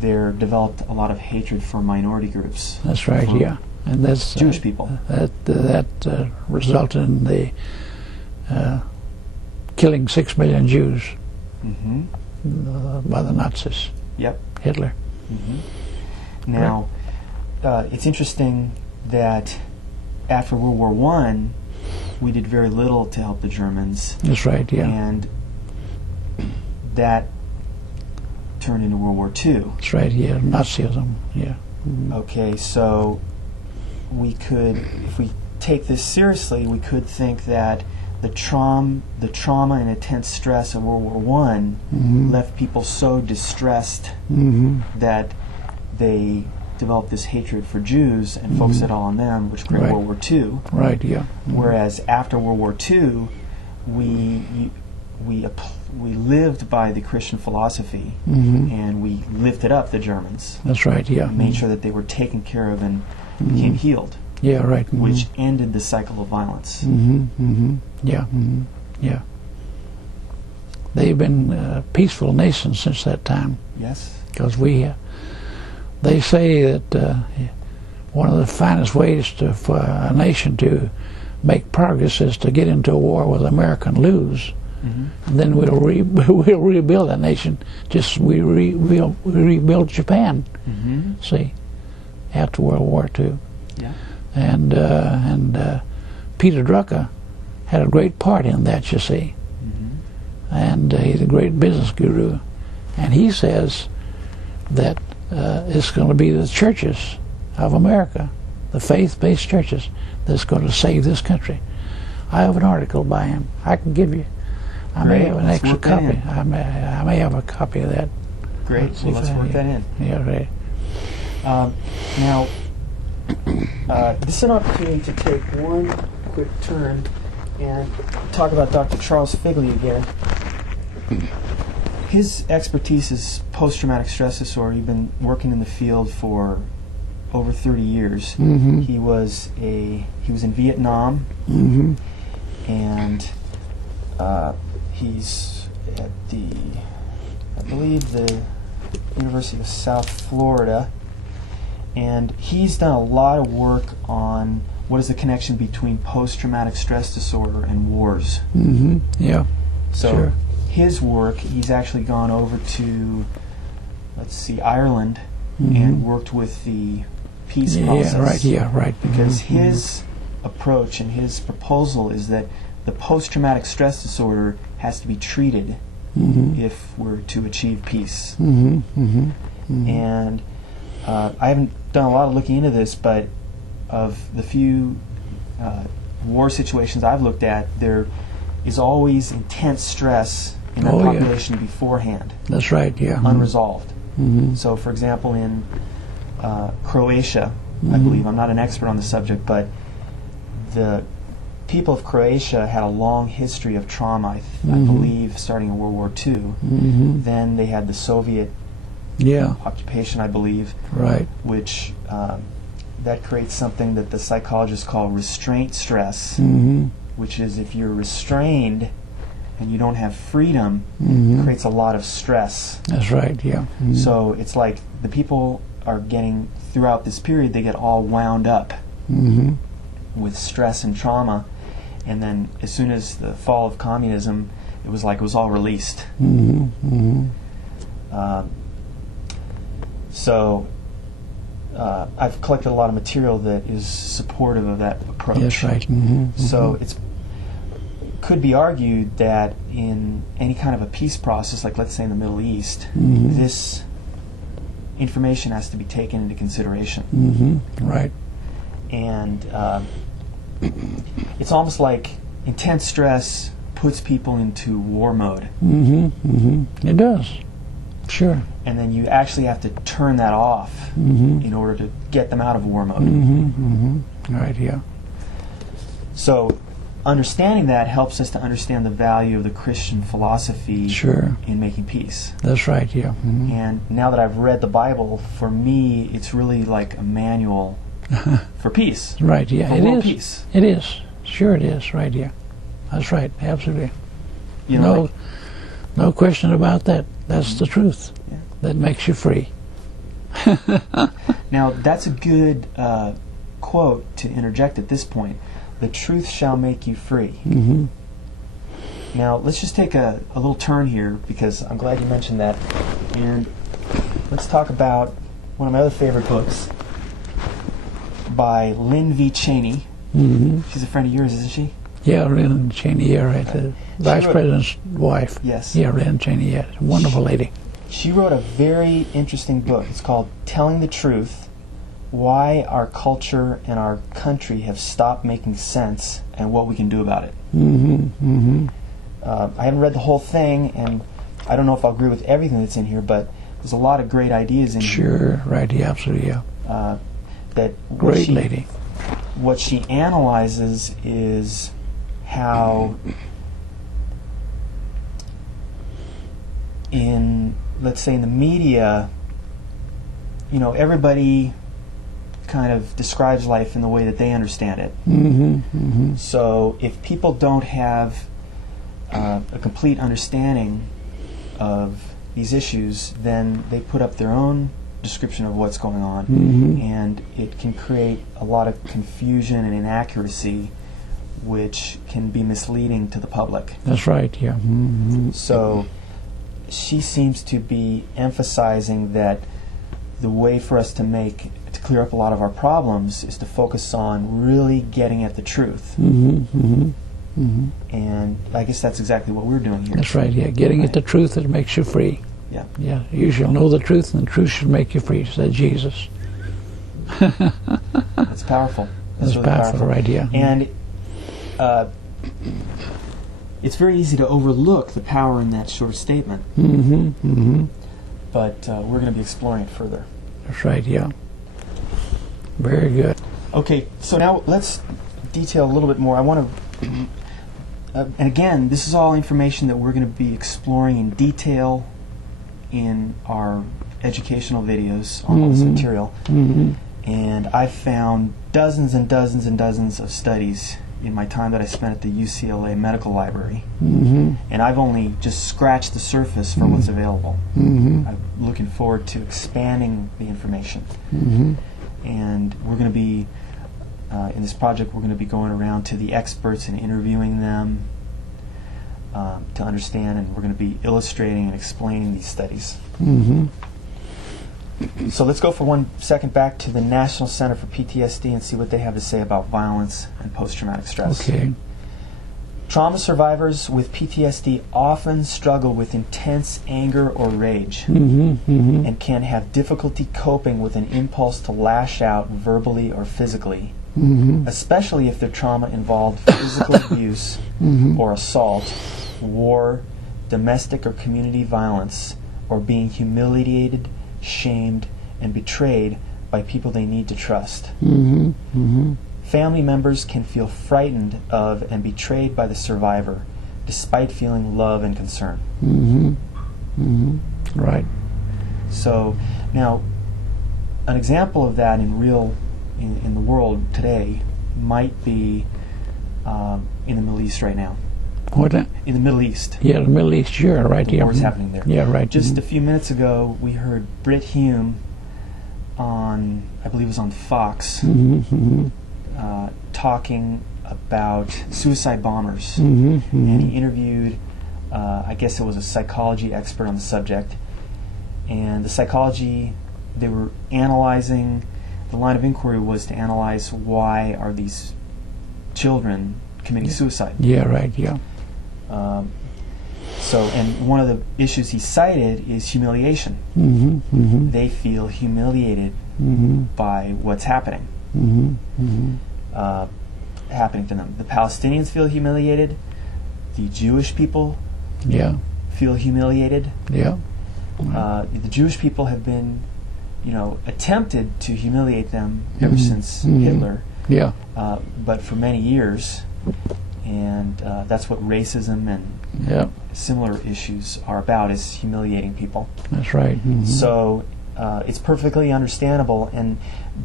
there developed a lot of hatred for minority groups. That's right, yeah. And that's Jewish people. That resulted in the killing 6 million Jews by the Nazis. Yep. Hitler. Now, it's interesting that after World War I, we did very little to help the Germans. That's right, yeah. And that turned into World War II. That's right, yeah. Nazism, yeah. Okay, so we could, if we take this seriously, we could think that the trauma and intense stress of World War I left people so distressed that they developed this hatred for Jews and focused it all on them, which created World War II. Right, yeah. Whereas after World War II, we lived by the Christian philosophy, and we lifted up the Germans. That's right, yeah. And made sure that they were taken care of and became healed. Yeah, right. Which ended the cycle of violence. Yeah, yeah. They've been a peaceful nation since that time. Yes. Because they say that one of the finest ways for a nation to make progress is to get into a war with America and lose. And then we'll rebuild that nation. We'll rebuild Japan. See, after World War II. Yeah. And Peter Drucker had a great part in that, you see. And he's a great business guru. And he says that it's going to be the churches of America, the faith-based churches, that's going to save this country. I have an article by him. I can give you. I may have an extra copy. I may have a copy of that. Great. Well, let's work that in. Yeah, right. Now, this is an opportunity to take one quick turn and talk about Dr. Charles Figley again. His expertise is post-traumatic stress disorder. He's been working in the field for over 30 years. He was in Vietnam, and he's at I believe the University of South Florida, and he's done a lot of work on what is the connection between post-traumatic stress disorder and wars. Yeah. So his work, he's actually gone over to, Ireland, and worked with the peace process. Yeah, right. Because his approach and his proposal is that the post-traumatic stress disorder has to be treated if we're to achieve peace. And I haven't done a lot of looking into this, but of the few war situations I've looked at, there is always intense stress in the population beforehand. That's right, yeah. Unresolved. So, for example, in Croatia, I believe, I'm not an expert on the subject, but the people of Croatia had a long history of trauma, I believe, starting in World War II. Then they had the Soviet occupation, I believe, which that creates something that the psychologists call restraint stress, which is if you're restrained and you don't have freedom, it creates a lot of stress. That's right, yeah. So it's like the people are getting, throughout this period, they get all wound up with stress and trauma, and then as soon as the fall of communism, it was like it was all released. So I've collected a lot of material that is supportive of that approach. That's right. So it could be argued that in any kind of a peace process, like let's say in the Middle East, this information has to be taken into consideration. Right. And it's almost like intense stress puts people into war mode. It does. Sure. And then you actually have to turn that off in order to get them out of war mode. Right, yeah. So understanding that helps us to understand the value of the Christian philosophy Sure. in making peace. That's right, yeah. Mhm. And now that I've read the Bible, for me, it's really like a manual for peace. Right, yeah. For It world is. peace. It is. Sure it is, right, yeah. That's right, absolutely. You know, No, like- no question about that. That's the truth. Yeah. That makes you free. Now, that's a good quote to interject at this point. The truth shall make you free. Mm-hmm. Now, let's just take a little turn here, because I'm glad you mentioned that. And let's talk about one of my other favorite books by Lynn V. Cheney. Mm-hmm. She's a friend of yours, isn't she? Yeah, Lynn Cheney, yeah, right. The Vice wrote- President's wife. Yes. Yeah, Lynn Cheney, yeah. Wonderful lady. She wrote a very interesting book. It's called Telling the Truth: Why Our Culture and Our Country Have Stopped Making Sense and What We Can Do About It. Mm-hmm. Mm-hmm. I haven't read the whole thing, and I don't know if I'll agree with everything that's in here, but there's a lot of great ideas in here. Sure, right, yeah, absolutely, yeah. That Great lady. What she analyzes is how in, let's say, in the media, everybody kind of describes life in the way that they understand it. Mm-hmm. Mm-hmm. So if people don't have a complete understanding of these issues, then they put up their own description of what's going on, Mm-hmm. and it can create a lot of confusion and inaccuracy, which can be misleading to the public. That's right, yeah. Mm-hmm. So she seems to be emphasizing that the way for us to clear up a lot of our problems is to focus on really getting at the truth. Mm-hmm. Mm-hmm. Mm-hmm. And I guess that's exactly what we're doing here. That's right, yeah. Getting at the truth that makes you free. Yeah. Yeah. You shall know the truth, and the truth shall make you free, said Jesus. That's powerful. That's really powerful, right, yeah. And it's very easy to overlook the power in that short statement, Mm-hmm. Mm-hmm. but we're going to be exploring it further. That's right, yeah. Very good. Okay, so now let's detail a little bit more. I want to, and again, this is all information that we're going to be exploring in detail in our educational videos on all this Mhm. material. Mm-hmm. And I've found dozens and dozens and dozens of studies in my time that I spent at the UCLA Medical Library. Mm-hmm. And I've only just scratched the surface for what's available. Mm-hmm. I'm looking forward to expanding the information. Mm-hmm. And we're going to be, in this project, we're going to be going around to the experts and interviewing them to understand, and we're going to be illustrating and explaining these studies. Mm-hmm. So let's go for 1 second back to the National Center for PTSD and see what they have to say about violence and post-traumatic stress. Okay. Trauma survivors with PTSD often struggle with intense anger or rage, Mm-hmm. Mm-hmm. and can have difficulty coping with an impulse to lash out verbally or physically, Mm-hmm. especially if their trauma involved physical abuse Mm-hmm. or assault, war, domestic or community violence, or being humiliated, shamed, and betrayed by people they need to trust. Mm-hmm. Mm-hmm. Family members can feel frightened of and betrayed by the survivor, despite feeling love and concern. Mm-hmm. Mm-hmm. Right. So, now, an example of that in the world today might be in the Middle East right now. What? In the Middle East, Yeah, the Middle East, sure, right, the yeah. war is happening there. Yeah, right. Just a few minutes ago, we heard Britt Hume on, I believe it was on Fox, Mm-hmm. talking about suicide bombers. Mm-hmm. And he Mm-hmm. interviewed, I guess it was a psychology expert on the subject. And the psychology, they were analyzing, the line of inquiry was to analyze why are these children committing suicide. Yeah, right, yeah. And one of the issues he cited is humiliation. Mm-hmm. Mm-hmm. They feel humiliated Mm-hmm. by what's happening. Mm-hmm. Mm-hmm. Happening to them. The Palestinians feel humiliated. The Jewish people Yeah, feel humiliated. yeah. The Jewish people have been, attempted to humiliate them ever Mhm. since Mhm. Hitler, Yeah. but for many years. and that's what racism and Yep. similar issues are about, is humiliating people. That's right. Mm-hmm. So it's perfectly understandable. And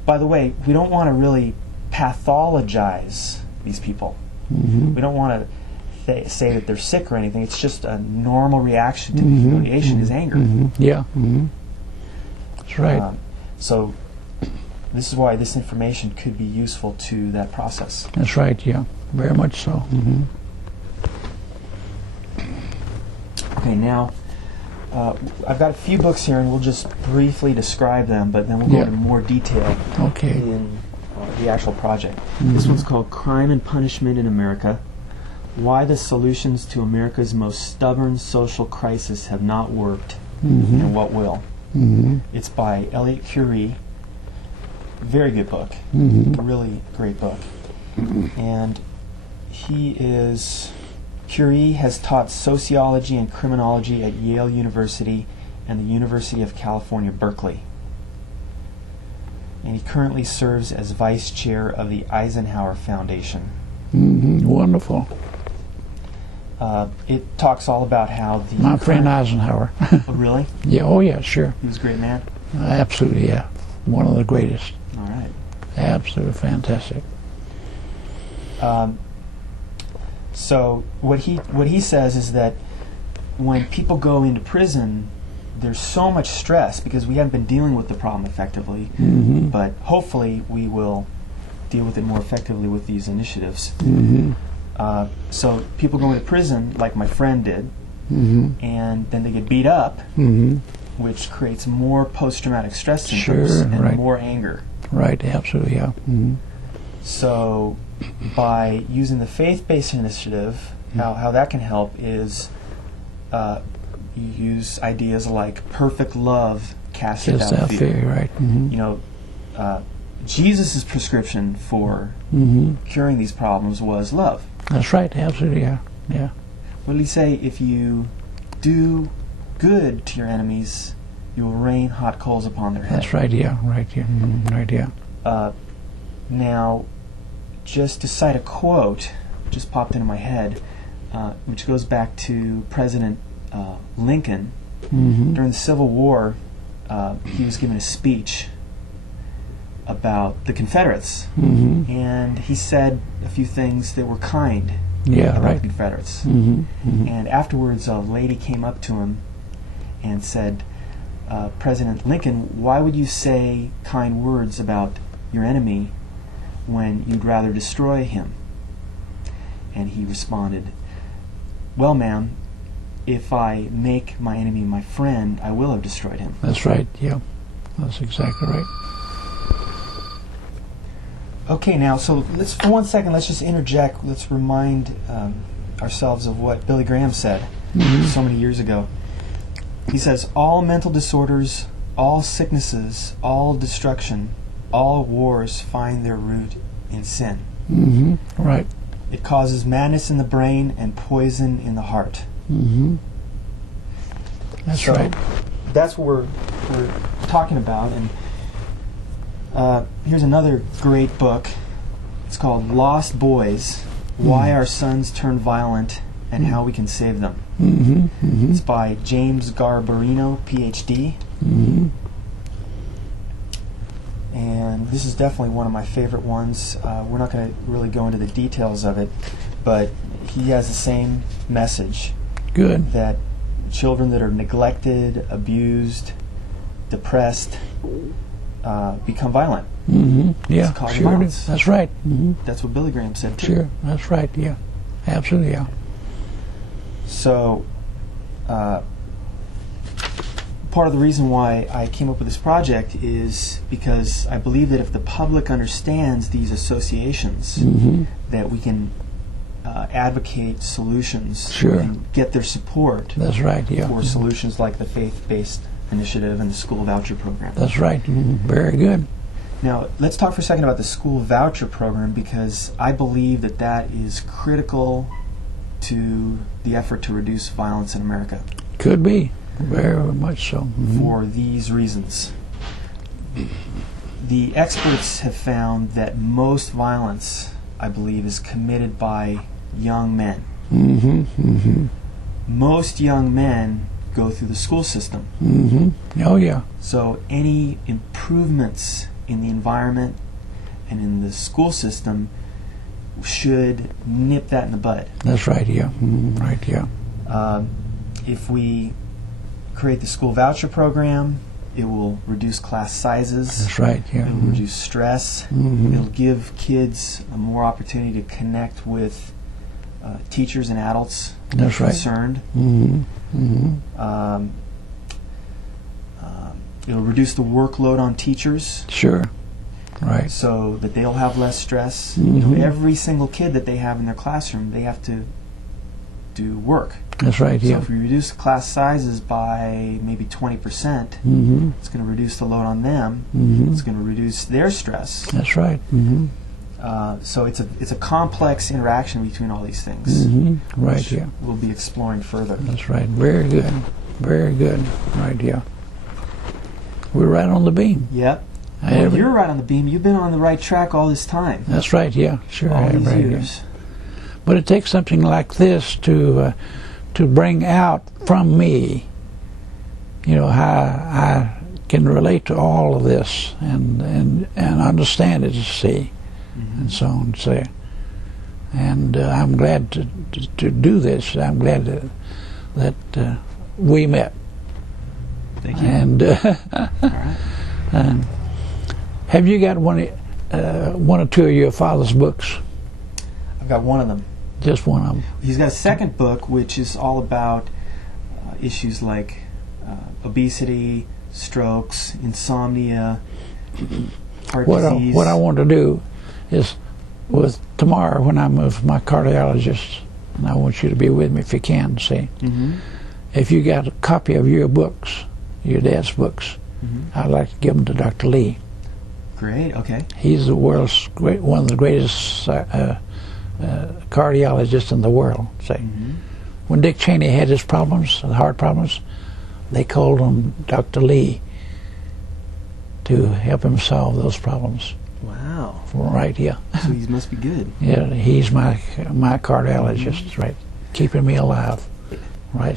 by the way, we don't want to really pathologize these people. Mm-hmm. We don't want to say that they're sick or anything. It's just a normal reaction to Mm-hmm. humiliation is anger. Mm-hmm. Yeah. Mm-hmm. That's right. So this is why this information could be useful to that process. That's right. Yeah. Very much so. Mm-hmm. Okay, now I've got a few books here, and we'll just briefly describe them, but then we'll go Yeah. into more detail Okay. in the actual project. Mm-hmm. This one's called Crime and Punishment in America: Why the Solutions to America's Most Stubborn Social Crisis Have Not Worked, Mm-hmm. and What Will. Mm-hmm. It's by Elliot Curie. Very good book. Mm-hmm. Really great book. And Curie has taught sociology and criminology at Yale University and the University of California, Berkeley. And he currently serves as vice chair of the Eisenhower Foundation. Mm-hmm. Wonderful. It talks all about how the... My friend Eisenhower. Oh, really? Yeah. Oh, yeah. Sure. He was a great man? Absolutely. Yeah. One of the greatest. All right. Absolutely fantastic. So what he says is that when people go into prison, there's so much stress because we haven't been dealing with the problem effectively. Mm-hmm. But hopefully we will deal with it more effectively with these initiatives. Mm-hmm. So people go into prison, like my friend did, Mm-hmm. and then they get beat up, Mm-hmm. which creates more post-traumatic stress symptoms Sure, and right. more anger. Right. Absolutely. Yeah. Mm-hmm. So by using the faith-based initiative, how that can help is you use ideas like perfect love casteth Just out out fear. there. Right. Mm-hmm. You know, Jesus' prescription for Mm-hmm. curing these problems was love. That's right. Absolutely. Yeah. Yeah. What did he say? If you do good to your enemies, you will rain hot coals upon their head. That's right. Yeah. Right. Yeah. Mm-hmm. Right. Yeah. Now, just to cite a quote, just popped into my head, which goes back to President Lincoln. Mm-hmm. During the Civil War, he was giving a speech about the Confederates, Mm-hmm. and he said a few things that were kind Yeah. about Right. the Confederates. Mm-hmm. Mm-hmm. And afterwards, a lady came up to him and said, President Lincoln, why would you say kind words about your enemy when you'd rather destroy him? And he responded, well, ma'am, if I make my enemy my friend, I will have destroyed him. That's right. Yeah. That's exactly right. Okay, now, so for 1 second, let's just interject. Let's remind ourselves of what Billy Graham said Mm-hmm. so many years ago. He says, all mental disorders, all sicknesses, all destruction, all wars find their root in sin. Mm-hmm. Right. It causes madness in the brain and poison in the heart. Mm-hmm. That's So right. that's what we're talking about. And here's another great book. It's called Lost Boys: Why Our Sons Turn Violent and How We Can Save Them. Mm-hmm. Mm-hmm. It's by James Garbarino, PhD. Mm-hmm. And this is definitely one of my favorite ones. We're not going to really go into the details of it, but he has the same message, Good. that children that are neglected, abused, depressed, become violent. Mm-hmm. Yeah. It's called Sure. violence. That's right. Mm-hmm. That's what Billy Graham said too. Sure. That's right. Yeah. Absolutely. Yeah. So, part of the reason why I came up with this project is because I believe that if the public understands these associations, Mm-hmm. that we can advocate solutions Sure. and get their support That's right. Yeah. for solutions like the faith-based initiative and the school voucher program. That's right. Mm-hmm. Very good. Now, let's talk for a second about the school voucher program, because I believe that that is critical to the effort to reduce violence in America Could be. Very much so. Mm-hmm. for these reasons. The experts have found that most violence, I believe, is committed by young men. Mm-hmm. Mm-hmm. Most young men go through the school system. Mm-hmm. Oh, yeah. So any improvements in the environment and in the school system should nip that in the bud. That's right, yeah. Mm-hmm. Right, yeah. If we create the school voucher program, it will reduce class sizes. That's right, yeah. It will reduce stress. Mm-hmm. It'll give kids a more opportunity to connect with teachers and adults That's right. concerned. Mm-hmm. Mm-hmm. It'll reduce the workload on teachers Sure. Right. so that they'll have less stress. Mm-hmm. You know, every single kid that they have in their classroom, they have to do work. That's right, So yeah. if we reduce the class sizes by maybe 20%, Mm-hmm. it's going to reduce the load on them. Mm-hmm. It's going to reduce their stress. That's right. Mm-hmm. So it's a complex interaction between all these things, Mm-hmm. Right, which yeah. we'll be exploring further. That's right. Very good. Very good. Right, yeah. We're right on the beam. Yep. Well, you're right on the beam. You've been on the right track all this time. That's right, yeah. Sure. All these right, years. yeah. But it takes something like this to bring out from me, you know, how I can relate to all of this and understand it, see, and so on. So, and I'm glad to do this. I'm glad that we met. Thank you. And All right. have you got one or two of your father's books? I've got one of them. Just one of them. He's got a second book, which is all about issues like obesity, strokes, insomnia, heart disease. What I want to do is, with tomorrow when I'm with my cardiologist, and I want you to be with me if you can, see. Mm-hmm. If you got a copy of your books, your dad's books, I'd like to give them to Dr. Lee. Great. Okay. He's the world's one of the greatest cardiologists in the world. Say, when Dick Cheney had his problems, the heart problems, they called on Dr. Lee to help him solve those problems. Wow. Right here. So he must be good. Yeah, he's my cardiologist. Right, keeping me alive. Right.